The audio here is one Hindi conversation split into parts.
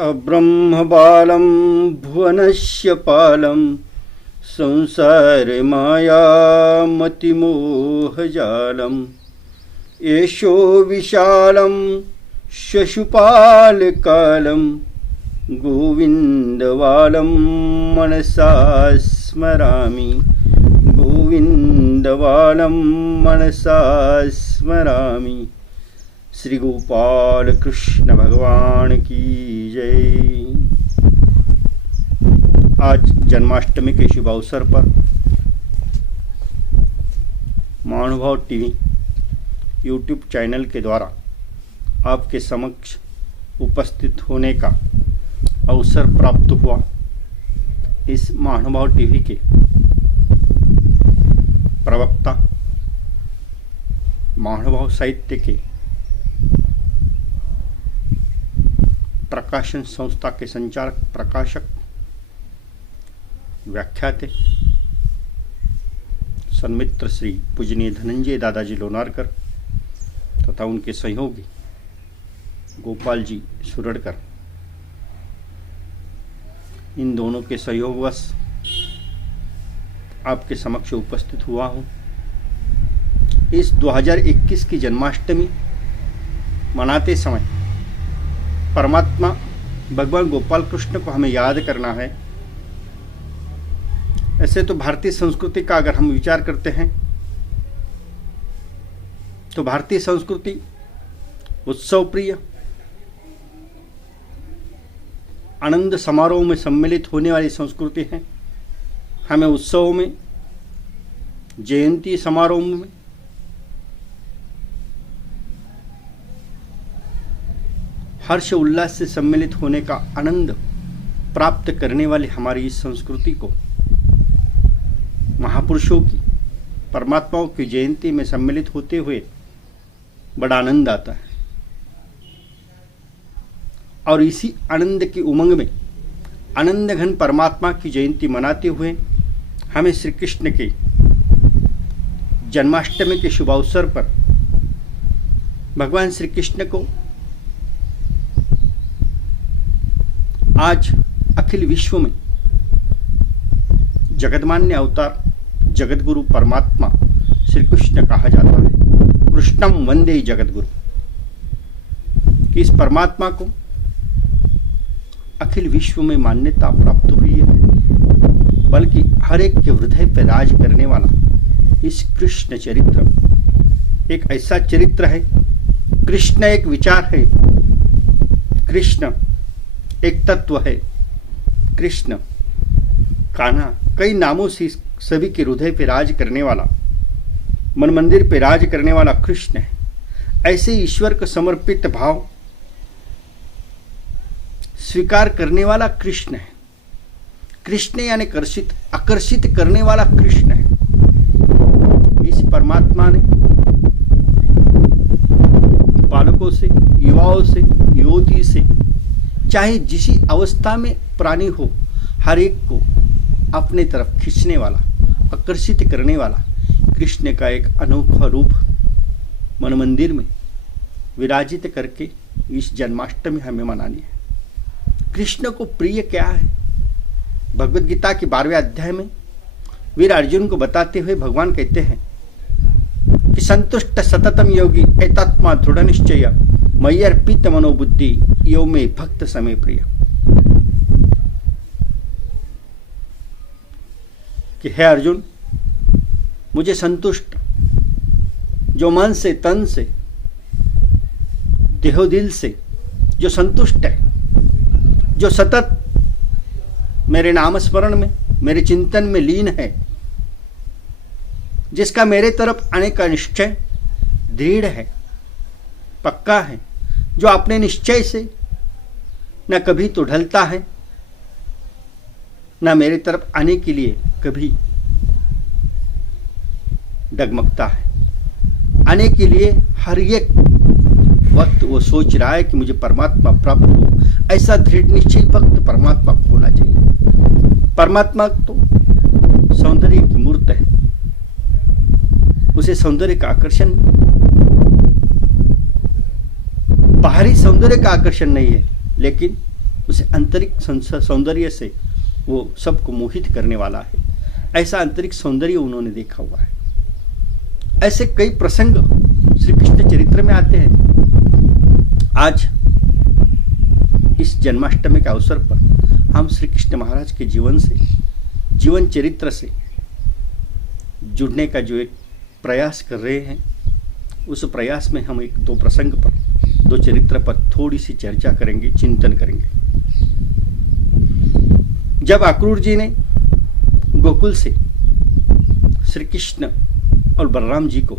अब्रह्मबालं भुवनस्य पालं संसारे मायामतिमोहजालं एषो विशालं शशुपालकालं गोविन्दवालं मनसा स्मरामि गोविन्दवालं मनसा स्मरामि। श्री गोपाल कृष्ण भगवान की जय। आज जन्माष्टमी के शुभ अवसर पर महानुभाव टीवी यूट्यूब चैनल के द्वारा आपके समक्ष उपस्थित होने का अवसर प्राप्त हुआ। इस महानुभाव टीवी के प्रवक्ता, महानुभाव साहित्य के प्रकाशन संस्था के संचालक, प्रकाशक, व्याख्याते सन्मित्र श्री पूजनीय धनंजय दादाजी लोनारकर तथा उनके सहयोगी गोपाल जी सुरड़कर, इन दोनों के सहयोगवश आपके समक्ष उपस्थित हुआ हूँ। इस 2021 की जन्माष्टमी मनाते समय परमात्मा भगवान गोपाल कृष्ण को हमें याद करना है। ऐसे तो भारतीय संस्कृति का अगर हम विचार करते हैं तो भारतीय संस्कृति उत्सव प्रिय, आनंद समारोह में सम्मिलित होने वाली संस्कृति है। हमें उत्सवों में, जयंती समारोह में, हर्ष उल्लास से सम्मिलित होने का आनंद प्राप्त करने वाली हमारी इस संस्कृति को महापुरुषों की, परमात्माओं की जयंती में सम्मिलित होते हुए बड़ा आनंद आता है। और इसी आनंद की उमंग में आनंद घन परमात्मा की जयंती मनाते हुए हमें श्री कृष्ण के जन्माष्टमी के शुभ अवसर पर भगवान श्री कृष्ण को आज अखिल विश्व में जगतमान्य अवतार जगतगुरु परमात्मा श्री कृष्ण कहा जाता है। कृष्णम वंदे जगतगुरु। कि इस परमात्मा को अखिल विश्व में मान्यता प्राप्त हुई है, बल्कि हर एक के हृदय पर राज करने वाला इस कृष्ण चरित्र एक ऐसा चरित्र है। कृष्ण एक विचार है, कृष्ण एक तत्व है, कृष्ण कान्हा कई नामों से सभी के हृदय पे राज करने वाला, मन मंदिर पे राज करने वाला कृष्ण है। ऐसे ईश्वर को समर्पित भाव स्वीकार करने वाला कृष्ण है। कृष्ण यानी आकर्षित करने वाला कृष्ण है। इस परमात्मा ने बालकों से, युवाओं से, युवती से, चाहे जिस अवस्था में प्राणी हो, हर एक को अपने तरफ खींचने वाला, आकर्षित करने वाला कृष्ण का एक अनोखा रूप मन मंदिर में विराजित करके इस जन्माष्टमी हमें मनानी है। कृष्ण को प्रिय क्या है? भगवद गीता के 12वें अध्याय में वीर अर्जुन को बताते हुए भगवान कहते हैं कि संतुष्ट सततम योगी एतात्मा दृढ़ निश्चय मयि अर्पित मनोबुद्धि यो मे भक्त समय प्रिय। कि हे अर्जुन, मुझे संतुष्ट, जो मन से, तन से, देहो दिल से जो संतुष्ट है, जो सतत मेरे नाम स्मरण में, मेरे चिंतन में लीन है, जिसका मेरे तरफ आने का निश्चय दृढ़ है, पक्का है, जो अपने निश्चय से न कभी तो ढलता है, न मेरे तरफ आने के लिए कभी डगमगता है। आने के लिए हर एक वक्त वो सोच रहा है कि मुझे परमात्मा प्राप्त हो। ऐसा दृढ़ निश्चय भक्त परमात्मा को होना चाहिए। परमात्मा तो सौंदर्य की मूर्त है, उसे सौंदर्य का आकर्षण, बाहरी सौंदर्य का आकर्षण नहीं है, लेकिन उसे आंतरिक सौंदर्य से वो सबको मोहित करने वाला है। ऐसा आंतरिक सौंदर्य उन्होंने देखा हुआ है। ऐसे कई प्रसंग श्री कृष्ण चरित्र में आते हैं। आज इस जन्माष्टमी के अवसर पर हम श्री कृष्ण महाराज के जीवन चरित्र से जुड़ने का जो एक प्रयास कर रहे हैं, उस प्रयास में हम एक दो प्रसंग पर, दो चरित्र पर थोड़ी सी चर्चा करेंगे, चिंतन करेंगे। जब अक्रूर जी ने गोकुल से श्री कृष्ण और बलराम जी को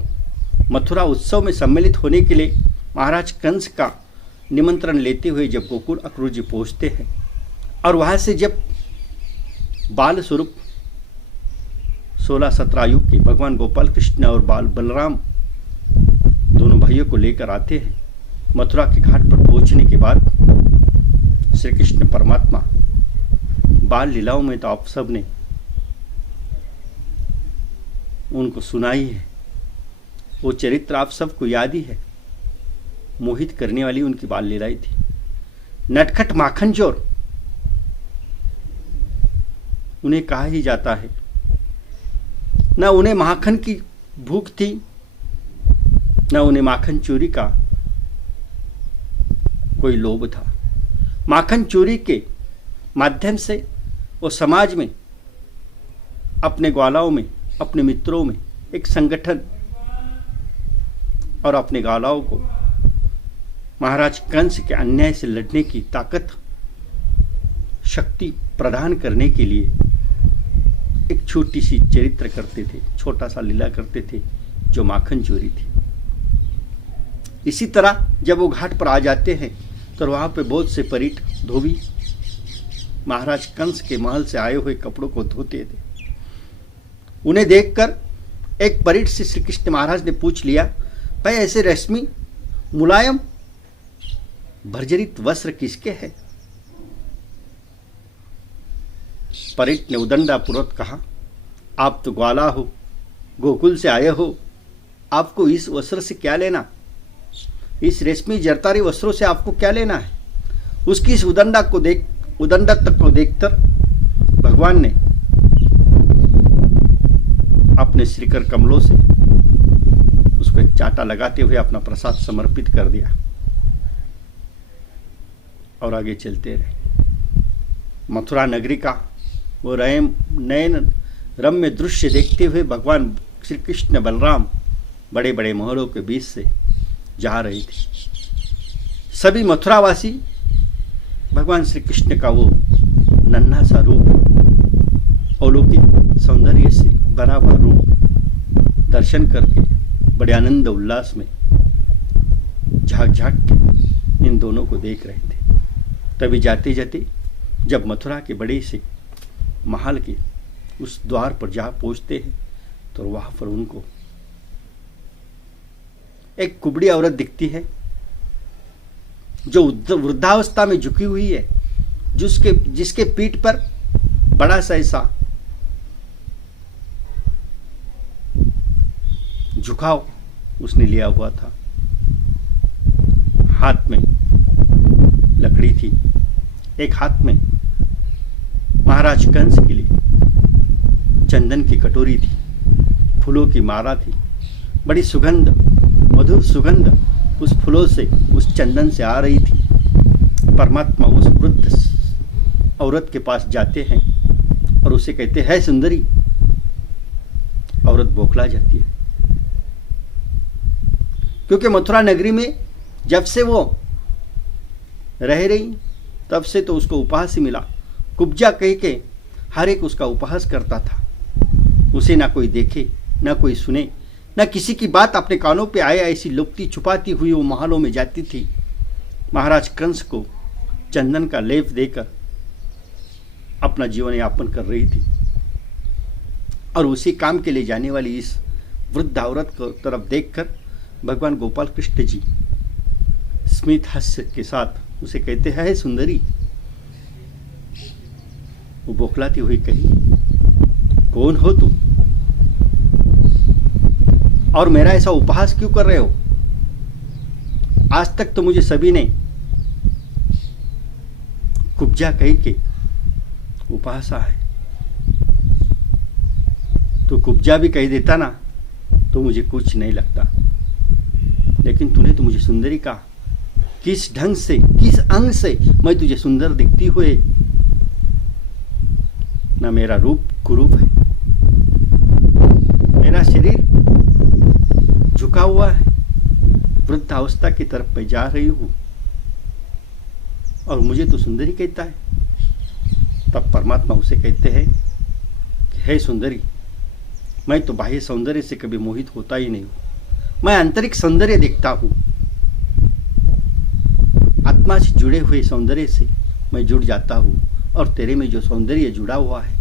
मथुरा उत्सव में सम्मिलित होने के लिए महाराज कंस का निमंत्रण लेते हुए जब गोकुल अक्रूर जी पहुंचते हैं और वहां से जब बाल स्वरूप 16-17 आयु के भगवान गोपाल कृष्ण और बाल बलराम दोनों भाइयों को लेकर आते हैं, मथुरा के घाट पर पहुंचने के बाद श्री कृष्ण परमात्मा बाल लीलाओं में तो आप सब ने उनको सुनाई है। वो चरित्र आप सबको याद ही है। मोहित करने वाली उनकी बाल लीलाएं थी। नटखट माखन चोर उन्हें कहा ही जाता है। न उन्हें माखन की भूख थी, न उन्हें माखन चोरी का कोई लोभ था। माखन चोरी के माध्यम से वो समाज में, अपने ग्वालाओं में, अपने मित्रों में एक संगठन और अपने ग्वालाओं को महाराज कंस के अन्याय से लड़ने की ताकत, शक्ति प्रदान करने के लिए एक छोटी सी चरित्र करते थे, छोटा सा लीला करते थे, जो माखन चोरी थी। इसी तरह जब वो घाट पर आ जाते हैं तो वहां पे बहुत से परीट धोबी महाराज कंस के महल से आए हुए कपड़ों को धोते थे। उन्हें देखकर एक परीट से श्री कृष्ण महाराज ने पूछ लिया, भाई ऐसे रेशमी मुलायम भर्जरित वस्त्र किसके हैं? परीट ने उदंडा पूर्वक कहा, आप तो ग्वाला हो, गोकुल से आए हो, आपको इस वस्त्र से क्या लेना? इस रेशमी जरतारी वस्त्रों से आपको क्या लेना है? उसकी इस उदंडत्व को देखकर भगवान ने अपने श्रीकर कमलों से उसको एक चाटा लगाते हुए अपना प्रसाद समर्पित कर दिया और आगे चलते रहे। मथुरा नगरी का वो नयन रम्य दृश्य देखते हुए भगवान श्री कृष्ण बलराम बड़े बड़े महलों के बीच से जा रहे थे। सभी मथुरावासी भगवान श्री कृष्ण का वो नन्हा सा रूप, अलौकिक सौंदर्य से भरा हुआ रूप दर्शन करके बड़े आनंद उल्लास में झांक झांक के इन दोनों को देख रहे थे। तभी जाते जाते जब मथुरा के बड़े से महल के उस द्वार पर जा पहुंचते हैं तो वहां पर उनको एक कुबड़ी औरत दिखती है जो वृद्धावस्था में झुकी हुई है, जिसके पीठ पर बड़ा सा ऐसा झुकाव उसने लिया हुआ था। हाथ में लकड़ी थी, एक हाथ में महाराज कंस के लिए चंदन की कटोरी थी, फूलों की माला थी। बड़ी सुगंध, मधुर सुगंध उस फूलों से, उस चंदन से आ रही थी। परमात्मा उस वृद्ध औरत के पास जाते हैं और उसे कहते हैं, सुंदरी। औरत बौखला जाती है, क्योंकि मथुरा नगरी में जब से वो रह रही तब से तो उसको उपहास ही मिला। कुब्जा कह के हर एक उसका उपहास करता था। उसे ना कोई देखे, ना कोई सुने, ना किसी की बात अपने कानों पे आए, ऐसी लुप्ती छुपाती हुई वो महलों में जाती थी। महाराज कंस को चंदन का लेप देकर अपना जीवन यापन कर रही थी और उसी काम के लिए जाने वाली इस वृद्ध औरत को तरफ देखकर भगवान गोपाल कृष्ण जी स्मित हास्य के साथ उसे कहते हैं, सुंदरी। वो बौखलाती हुई कही, कौन हो तुम और मेरा ऐसा उपहास क्यों कर रहे हो? आज तक तो मुझे सभी ने कुब्जा कही के उपहासा है। तो कुब्जा भी कह देता ना तो मुझे कुछ नहीं लगता, लेकिन तूने तो मुझे सुंदरी कहा। किस ढंग से, किस अंग से मैं तुझे सुंदर दिखती हुए? ना मेरा रूप कुरूप है, मेरा शरीर झुका हुआ है, वृद्धावस्था की तरफ मैं जा रही हूं और मुझे तो सुंदरी कहता है। तब परमात्मा उसे कहते हैं कि हे सुंदरी, मैं तो बाह्य सौंदर्य से कभी मोहित होता ही नहीं हूं, मैं आंतरिक सौंदर्य देखता हूं। आत्मा से जुड़े हुए सौंदर्य से मैं जुड़ जाता हूं और तेरे में जो सौंदर्य जुड़ा हुआ है,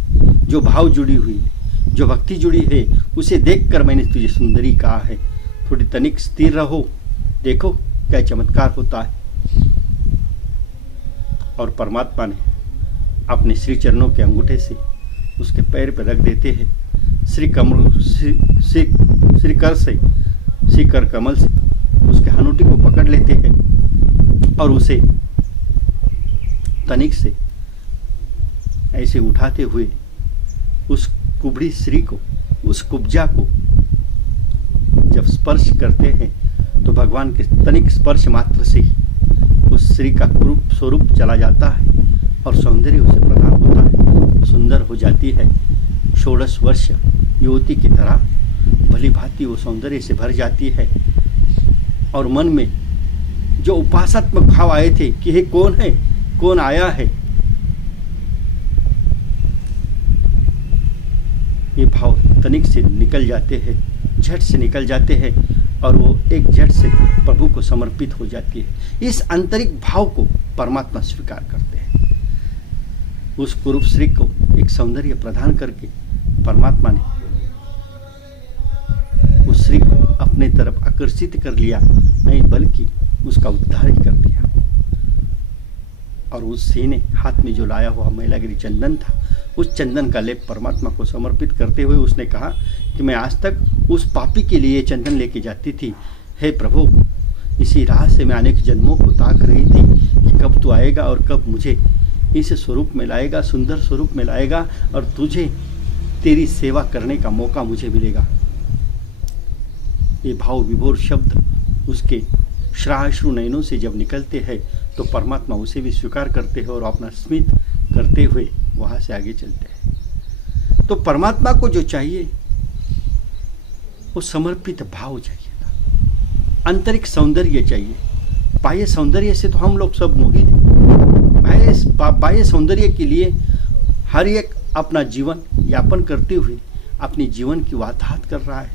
जो भाव जुड़ी हुई है, जो भक्ति जुड़ी है, उसे देखकर मैंने तुझे सुंदरी कहा है। थोड़ी तनिक स्थिर रहो, देखो क्या चमत्कार होता है। और परमात्मा ने अपने श्री चरणों के अंगूठे से उसके पैर पर रख देते हैं। श्री कर से, श्री कर कमल से उसके हनूटी को पकड़ लेते हैं और उसे तनिक से ऐसे उठाते हुए उस कुबड़ी श्री को, उस कुब्जा को जब स्पर्श करते हैं तो भगवान के तनिक स्पर्श मात्र से ही उस श्री का कुरूप स्वरूप चला जाता है और सौंदर्य उसे प्रदान होता है। सुंदर हो जाती है, 16 वर्ष युवती की तरह भली भांति वो सौंदर्य से भर जाती है और मन में जो उपासात्मक भाव आए थे कि हे कौन है, कौन आया है, ये भाव तनिक से निकल जाते हैं, झट से निकल जाते हैं और वो एक झट से प्रभु को समर्पित हो जाती है। इस आंतरिक भाव को परमात्मा स्वीकार करते हैं। उस कुरूप श्री को एक सौंदर्य प्रदान करके परमात्मा ने उस श्री को अपने तरफ आकर्षित कर लिया, नहीं बल्कि उसका उद्धार ही कर दिया। और उस श्री ने हाथ में जो लाया हुआ मैलागिरी चंदन था, उस चंदन का लेप परमात्मा को समर्पित करते हुए उसने कहा कि मैं आज तक उस पापी के लिए चंदन लेके जाती थी, हे प्रभु, इसी राह से मैं अनेक जन्मों को ताक रही थी कि कब तू आएगा और कब मुझे इस स्वरूप में लाएगा, सुंदर स्वरूप में लाएगा और तुझे तेरी सेवा करने का मौका मुझे मिलेगा। ये भाव विभोर शब्द उसके श्राश्रु नयनों से जब निकलते हैं तो परमात्मा उसे भी स्वीकार करते हैं और अपना स्मित करते हुए वहां से आगे चलते हैं। तो परमात्मा को जो चाहिए वो समर्पित भाव चाहिए था, आंतरिक सौंदर्य चाहिए। बाह्य सौंदर्य से तो हम लोग सब मोहित हैं। बाह्य सौंदर्य के लिए हर एक अपना जीवन यापन करते हुए अपनी जीवन की वाताहत कर रहा है,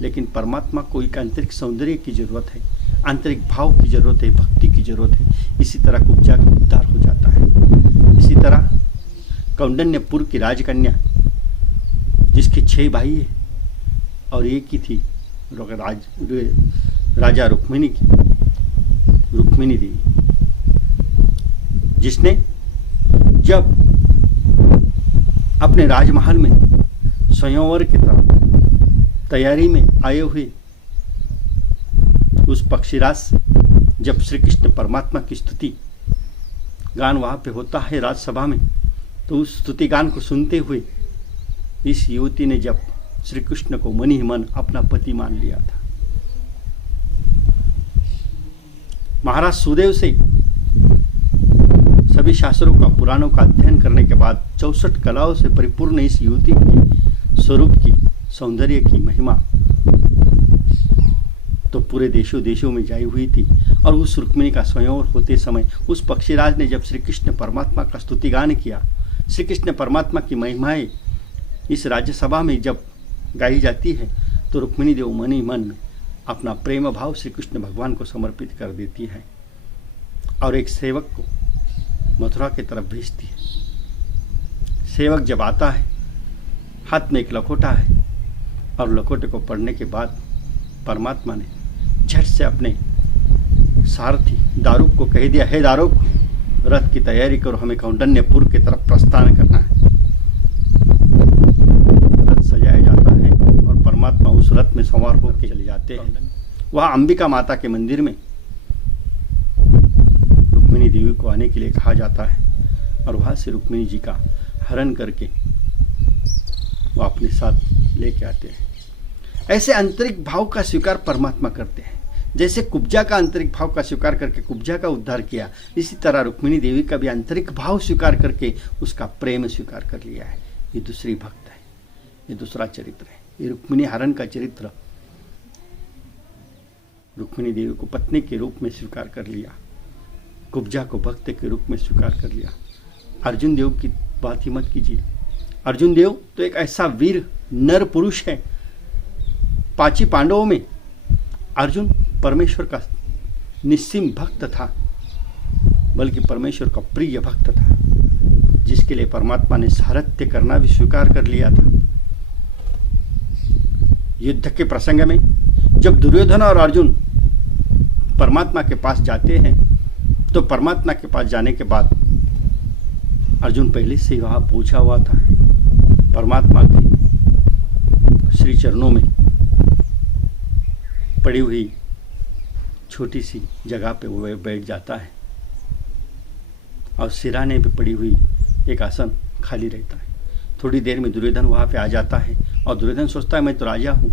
लेकिन परमात्मा को एक आंतरिक सौंदर्य की जरूरत है, आंतरिक भाव की जरूरत है, भक्ति की जरूरत है। इसी तरह कुब्जा का उद्धार हो जाता है। इसी तरह कौंडन्यपुर की राजकन्या जिसके 6 भाई है और एक ही थी राजा रुक्मिणी देवी, जिसने जब अपने राजमहल में स्वयंवर की तरह तैयारी में आए हुए उस पक्षीराज से जब श्री कृष्ण परमात्मा की स्तुति गान वहां पे होता है राजसभा में, तो उस स्तुति गान को सुनते हुए इस युवती ने जब श्री कृष्ण को मन ही मन अपना पति मान लिया था। महाराज सुदेव से सभी शास्त्रों का, पुराणों का अध्ययन करने के बाद 64 कलाओं से परिपूर्ण इस युवती की स्वरूप की, सौंदर्य की महिमा तो पूरे देशों देशों में जाई हुई थी। और उस रुक्मिणी का स्वयंवर होते समय उस पक्षीराज ने जब श्री कृष्ण परमात्मा का स्तुतिगान किया, श्री कृष्ण परमात्मा की महिमाएं इस राज्यसभा में जब गाई जाती है, तो रुक्मिणी देव मन ही मन में अपना प्रेम भाव श्री कृष्ण भगवान को समर्पित कर देती है और एक सेवक को मथुरा की तरफ भेजती है। सेवक जब आता है, हाथ में एक लखोटा है और लखोटे को पढ़ने के बाद परमात्मा ने झट से अपने सारथी दारुक को कह दिया, हे दारुक, रथ की तैयारी करो, हमें कौंडन्यपुर की तरफ प्रस्थान करना है। रथ सजाया जाता है और परमात्मा उस रथ में सवार होकर चले जाते हैं। वहाँ अंबिका माता के मंदिर में रुक्मिणी देवी को आने के लिए कहा जाता है और वहाँ से रुक्मिणी जी का हरण करके वो अपने साथ लेके आते हैं। ऐसे आंतरिक भाव का स्वीकार परमात्मा करते हैं। जैसे कुब्जा का आंतरिक भाव का स्वीकार करके कुब्जा का उद्धार किया, इसी तरह रुक्मिणी देवी का भी आंतरिक भाव स्वीकार करके उसका प्रेम स्वीकार कर लिया है। ये दूसरी भक्त है, ये दूसरा चरित्र है। ये रुक्मिणी हरण का चरित्र रुक्मिणी देवी को पत्नी के रूप में स्वीकार कर लिया, कुब्जा को भक्त के रूप में स्वीकार कर लिया। अर्जुन देव की बात ही मत कीजिए। अर्जुन देव तो एक ऐसा वीर नर पुरुष है। पांची पांडवों में अर्जुन परमेश्वर का निस्सीम भक्त था, बल्कि परमेश्वर का प्रिय भक्त था, जिसके लिए परमात्मा ने सारथ्य करना भी स्वीकार कर लिया था। युद्ध के प्रसंग में जब दुर्योधन और अर्जुन परमात्मा के पास जाते हैं, तो परमात्मा के पास जाने के बाद अर्जुन पहले से ही वहां पहुंचा हुआ था। परमात्मा के श्री चरणों में पड़ी हुई छोटी सी जगह पे वो बैठ जाता है और सिराने पे पड़ी हुई एक आसन खाली रहता है। थोड़ी देर में दुर्योधन वहाँ पे आ जाता है और दुर्योधन सोचता है मैं तो राजा हूँ,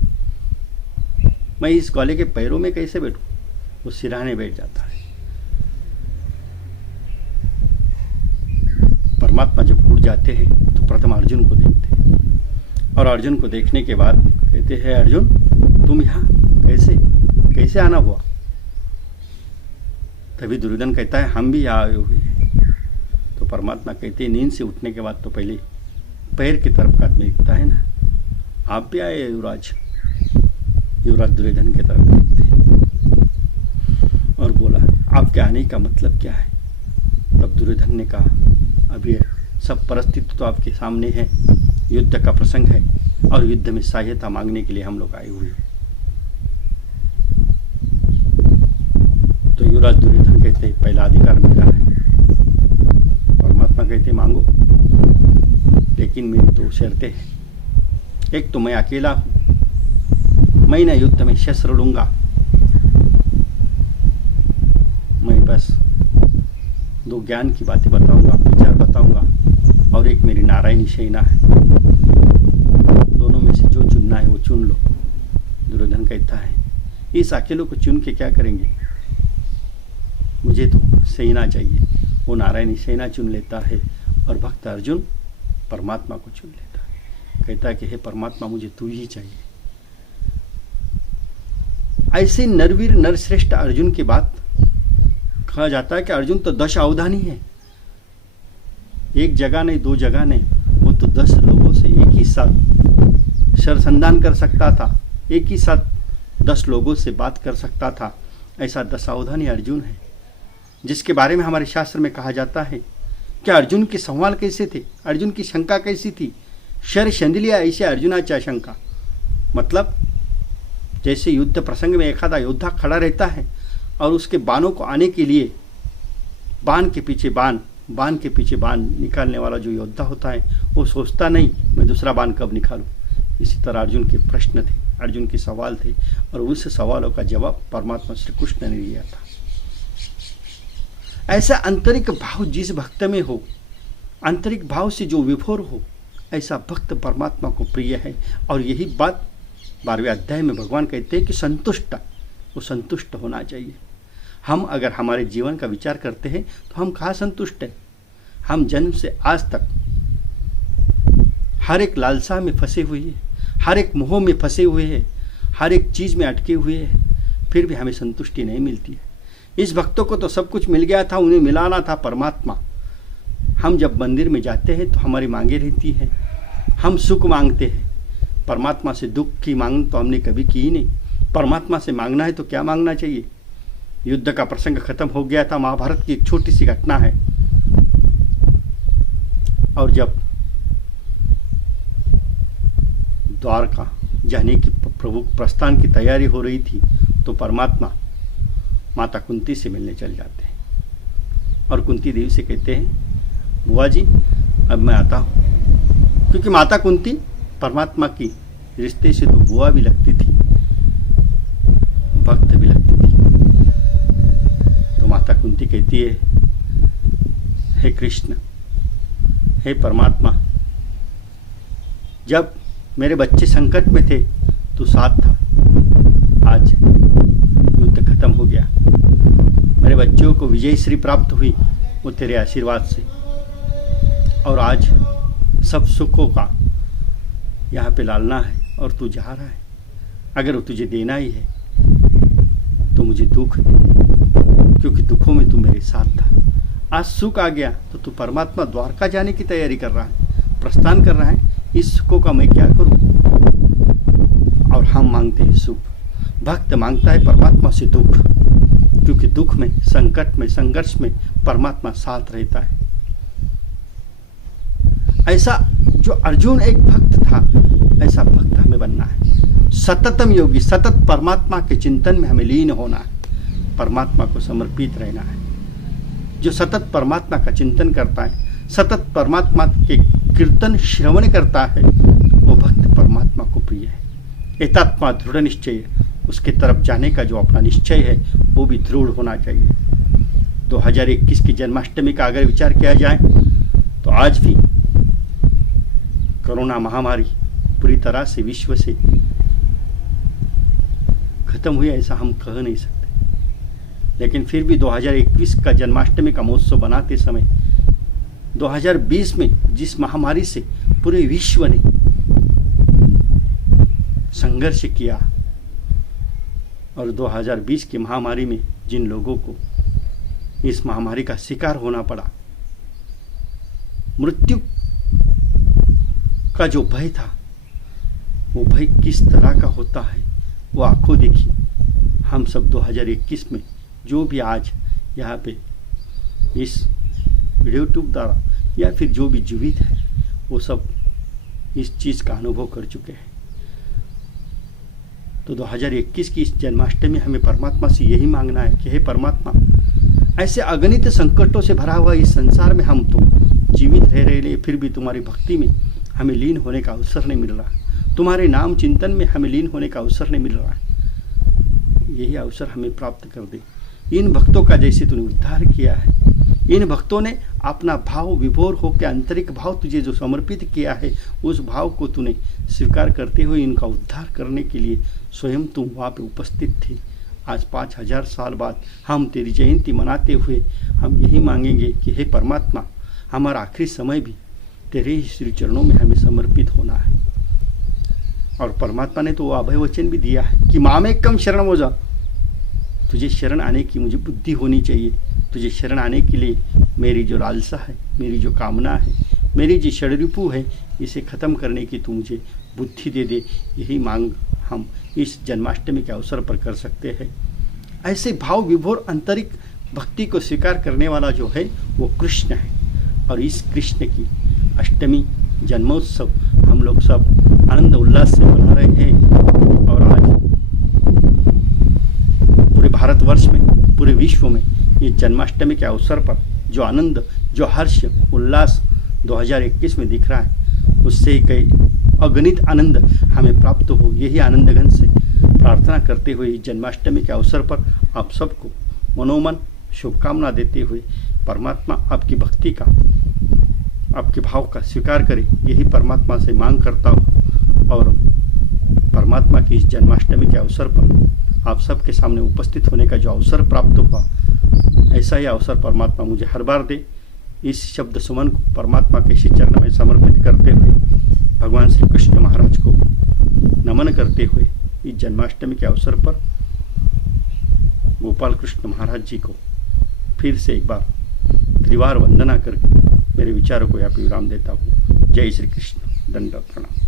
मैं इस ग्वाले के पैरों में कैसे बैठूं। वो सिराने बैठ जाता है। परमात्मा जब उठ जाते हैं तो प्रथम अर्जुन को देखते हैं और अर्जुन को देखने के बाद कहते हैं, अर्जुन तुम यहाँ कैसे आना हुआ। तभी दुर्योधन कहता है हम भी यहाँ आए हुए हैं। तो परमात्मा कहते हैं नींद से उठने के बाद तो पहले पैर की तरफ का आदमी दिखता है ना, आप भी आए युवराज। युवराज दुर्योधन की तरफ देखते हैं और बोला आपके आने का मतलब क्या है। तब दुर्योधन ने कहा अभी सब परिस्थिति तो आपके सामने है, युद्ध का प्रसंग है और युद्ध में सहायता मांगने के लिए हम लोग आए हुए हैं। तो युवराज दुर्योधन कहते पहला अधिकार मेरा है। परमात्मा कहते मांगो, लेकिन मेरी दो शर्तें हैं। एक तो मैं अकेला हूं, मैं न युद्ध में शस्त्र लूंगा, मैं बस दो ज्ञान की बातें बताऊंगा, विचार बताऊंगा, और एक मेरी नारायणी सेना है। दोनों में से जो चुनना है वो चुन लो। दुर्योधन कहता है इस अकेले को चुन के क्या करेंगे, मुझे तो सेना चाहिए। वो नारायणी सेना चुन लेता है और भक्त अर्जुन परमात्मा को चुन लेता है। कहता है कि हे परमात्मा मुझे तू ही चाहिए। ऐसे नरवीर नरश्रेष्ठ अर्जुन की बात कहा जाता है कि अर्जुन तो 10 अवधानी है। एक जगह नहीं, दो जगह नहीं, वो तो 10 लोगों से एक ही साथ शरसंधान कर सकता था, एक ही साथ 10 लोगों से बात कर सकता था। ऐसा 10 अवधानी अर्जुन है, जिसके बारे में हमारे शास्त्र में कहा जाता है कि अर्जुन के सवाल कैसे थे, अर्जुन की शंका कैसी थी। शर शंदिलिया ऐसे अर्जुनाचा शंका, मतलब जैसे युद्ध प्रसंग में एक आधा योद्धा खड़ा रहता है और उसके बाणों को आने के लिए बाण के पीछे बाण निकालने वाला जो योद्धा होता है वो सोचता नहीं मैं दूसरा बाण कब निकालूं। इसी तरह अर्जुन के प्रश्न थे, अर्जुन के सवाल थे, और उस सवालों का जवाब परमात्मा श्री कृष्ण ने दिया था। ऐसा आंतरिक भाव जिस भक्त में हो, आंतरिक भाव से जो विभोर हो, ऐसा भक्त परमात्मा को प्रिय है। और यही बात 12वें अध्याय में भगवान कहते हैं कि वो संतुष्ट होना चाहिए। हम अगर हमारे जीवन का विचार करते हैं तो हम कहाँ संतुष्ट हैं। हम जन्म से आज तक हर एक लालसा में फंसे हुए हैं, हर एक मोह में फंसे हुए हैं, हर एक चीज़ में अटके हुए हैं, फिर भी हमें संतुष्टि नहीं मिलती है। इस भक्तों को तो सब कुछ मिल गया था, उन्हें मिलाना था परमात्मा। हम जब मंदिर में जाते हैं तो हमारी मांगे रहती हैं, हम सुख मांगते हैं। परमात्मा से दुख की मांग तो हमने कभी की ही नहीं। परमात्मा से मांगना है तो क्या मांगना चाहिए। युद्ध का प्रसंग खत्म हो गया था, महाभारत की एक छोटी सी घटना है। और जब द्वारका जाने की प्रभु प्रस्थान की तैयारी हो रही थी तो परमात्मा माता कुंती से मिलने चल जाते हैं और कुंती देवी से कहते हैं बुआ जी अब मैं आता हूँ। क्योंकि माता कुंती परमात्मा की रिश्ते से तो बुआ भी लगती थी, भक्त भी लगती थी। तो माता कुंती कहती है हे कृष्ण हे परमात्मा, जब मेरे बच्चे संकट में थे तू साथ था। आज युद्ध खत्म हो गया, मेरे बच्चों को विजयश्री प्राप्त हुई वो तेरे आशीर्वाद से। और आज सब सुखों का यहाँ पे लालना है और तू जा रहा है। अगर वो तुझे देना ही है तो मुझे दुख दे दे, क्योंकि दुखों में तू मेरे साथ था। आज सुख आ गया तो तू परमात्मा द्वारका जाने की तैयारी कर रहा है, प्रस्थान कर रहा है। इस सुखों का मैं क्या करूं? और हम मांगते हैं सुख, भक्त मांगता है परमात्मा से दुख, क्योंकि दुख में, संकट में, संघर्ष में परमात्मा साथ रहता है। ऐसा जो अर्जुन एक भक्त था, ऐसा भक्त हमें बनना है। सततम योगी, सतत परमात्मा के चिंतन में हमें लीन होना है, परमात्मा को समर्पित रहना है। जो सतत परमात्मा का चिंतन करता है, सतत परमात्मा के कीर्तन श्रवण करता है, वो भक्त परमात्मा को प्रिय है। एतात्मा दृढ़ निश्चय, उसके तरफ जाने का जो अपना निश्चय है वो भी दृढ़ होना चाहिए। 2021 की जन्माष्टमी का अगर विचार किया जाए तो आज भी कोरोना महामारी पूरी तरह से विश्व से खत्म हुई ऐसा हम कह नहीं सकते, लेकिन फिर भी 2021 का जन्माष्टमी का महोत्सव बनाते समय 2020 में जिस महामारी से पूरे विश्व ने संघर्ष किया और 2020 की महामारी में जिन लोगों को इस महामारी का शिकार होना पड़ा, मृत्यु का जो भय था वो भय किस तरह का होता है वो आंखों देखी। हम सब 2021 में जो भी आज यहाँ पे इस वीडियो ट्यूब द्वारा या फिर जो भी जीवित है वो सब इस चीज़ का अनुभव कर चुके हैं। तो 2021 की इस जन्माष्टमी हमें परमात्मा से यही मांगना है कि हे परमात्मा, ऐसे अगणित संकटों से भरा हुआ इस संसार में हम तो जीवित रह रहे, फिर भी तुम्हारी भक्ति में हमें लीन होने का अवसर नहीं मिल रहा, तुम्हारे नाम चिंतन में हमें लीन होने का अवसर नहीं मिल रहा है। यही अवसर हमें प्राप्त कर दे। इन भक्तों का जैसे तूने उद्धार किया है, इन भक्तों ने अपना भाव विभोर होकर आंतरिक भाव तुझे जो समर्पित किया है, उस भाव को तूने स्वीकार करते हुए इनका उद्धार करने के लिए स्वयं तुम वहाँ पे उपस्थित थे। आज 5000 साल बाद हम तेरी जयंती मनाते हुए हम यही मांगेंगे कि हे परमात्मा, हमारा आखिरी समय भी तेरे ही श्री चरणों में हमें समर्पित होना है। और परमात्मा ने तो वो अभय वचन भी दिया है कि मामेकम शरण हो जा, तुझे शरण आने की मुझे बुद्धि होनी चाहिए। तुझे शरण आने के लिए मेरी जो लालसा है, मेरी जो कामना है, मेरी जो षड्रिपु है, इसे ख़त्म करने की तू मुझे बुद्धि दे दे। यही मांग हम इस जन्माष्टमी के अवसर पर कर सकते हैं। ऐसे भाव विभोर आंतरिक भक्ति को स्वीकार करने वाला जो है वो कृष्ण है। और इस कृष्ण की अष्टमी जन्मोत्सव हम लोग सब आनंद उल्लास से मना रहे हैं। और आज पूरे भारतवर्ष में, पूरे विश्व में इस जन्माष्टमी के अवसर पर जो आनंद, जो हर्ष उल्लास 2021 में दिख रहा है, उससे कई अगणित आनंद हमें प्राप्त हो। यही आनंदघन से प्रार्थना करते हुए इस जन्माष्टमी के अवसर पर आप सबको मनोमन शुभकामना देते हुए परमात्मा आपकी भक्ति का, आपके भाव का स्वीकार करे, यही परमात्मा से मांग करता हूँ। और परमात्मा की इस जन्माष्टमी के अवसर पर आप सबके सामने उपस्थित होने का जो अवसर प्राप्त हुआ, ऐसा ही अवसर परमात्मा मुझे हर बार दे। इस शब्द सुमन को परमात्मा के श्री चरण में समर्पित करते हुए भगवान श्री कृष्ण महाराज को नमन करते हुए इस जन्माष्टमी के अवसर पर गोपाल कृष्ण महाराज जी को फिर से एक बार त्रिवार वंदना करके मेरे विचारों को यहाँ पे विराम देता हूँ। जय श्री कृष्ण। दंडवत प्रणाम।